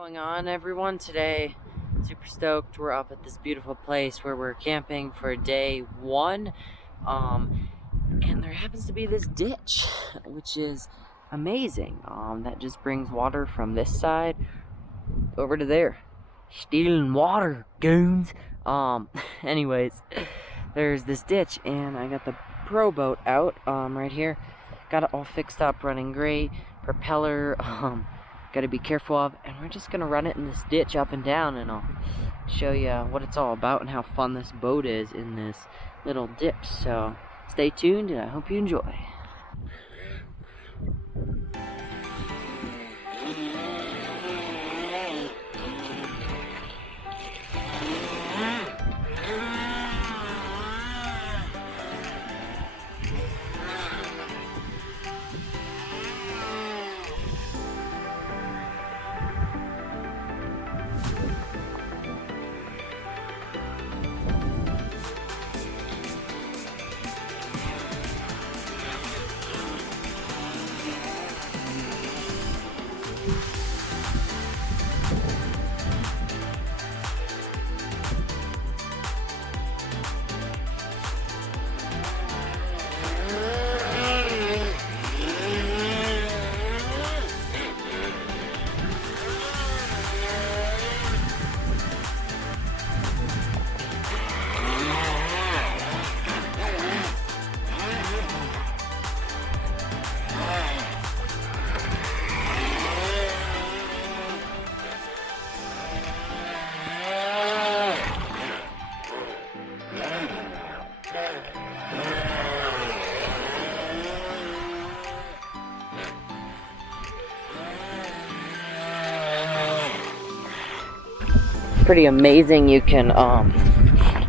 Going on, everyone? Today, super stoked. We're up at this beautiful place where we're camping for day one, and there happens to be this ditch, which is amazing. That just brings water from this side over to there. Stealing water, goons. Anyways, there's this ditch, and I got the pro boat out right here. Got it all fixed up, running great. Propeller, got to be careful of, and we're just gonna run it in this ditch up and down, and I'll show you what it's all about and how fun this boat is in this little ditch. So stay tuned, and I hope you enjoy. Pretty amazing. You can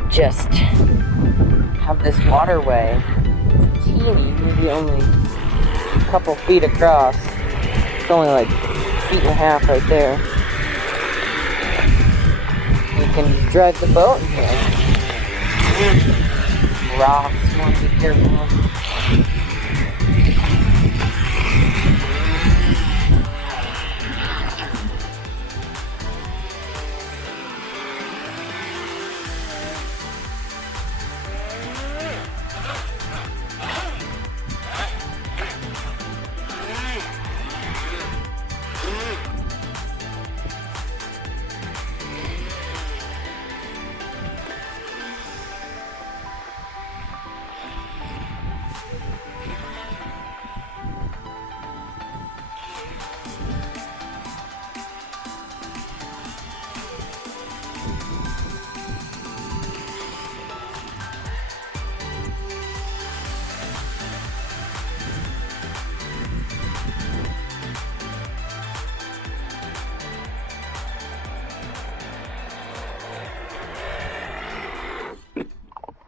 just have this waterway. It's teeny, maybe only a couple feet across. It's only like 1.5 feet right there. You can just drive the boat in here. Rocks, you want to be careful of.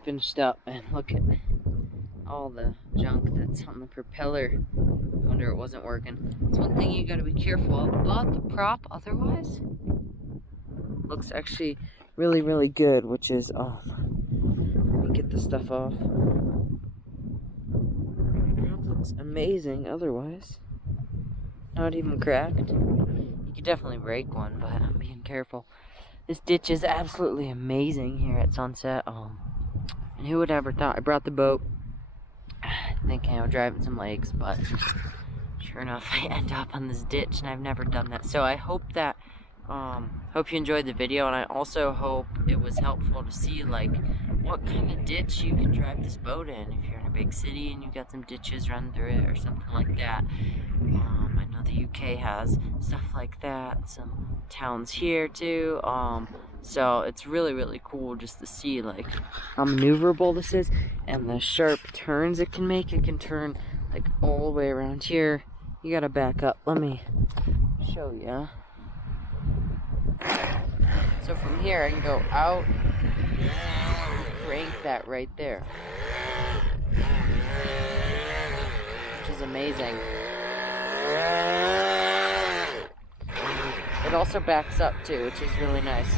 Finished up, and look at all the junk that's on the propeller. I wonder it wasn't working. It's one thing you gotta be careful of, but the prop otherwise looks actually really good, which is let me get this stuff off. The prop looks amazing otherwise. Not even cracked. You could definitely break one, but I'm being careful. This ditch is absolutely amazing here at Sunset. And who would ever thought? I brought the boat thinking I would drive it some lakes, but sure enough, I end up on this ditch, and I've never done that. So I hope that, hope you enjoyed the video, and I also hope it was helpful to see, like, what kind of ditch you can drive this boat in if you're in a big city and you've got some ditches running through it or something like that. I know the UK has stuff like that, some towns here too. So it's really cool just to see like how maneuverable this is and the sharp turns it can make. It can turn like all the way around here. You gotta back up. Let me show you. So from here I can go out, crank that right there, which is amazing. It also backs up too, which is really nice.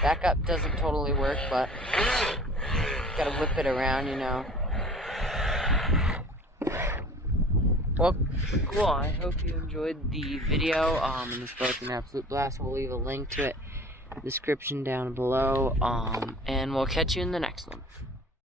Backup doesn't totally work, but gotta whip it around, you know. Well, Cool, I hope you enjoyed the video. And this boat's an absolute blast. We'll leave a link to it in the description down below. And we'll catch you in the next one.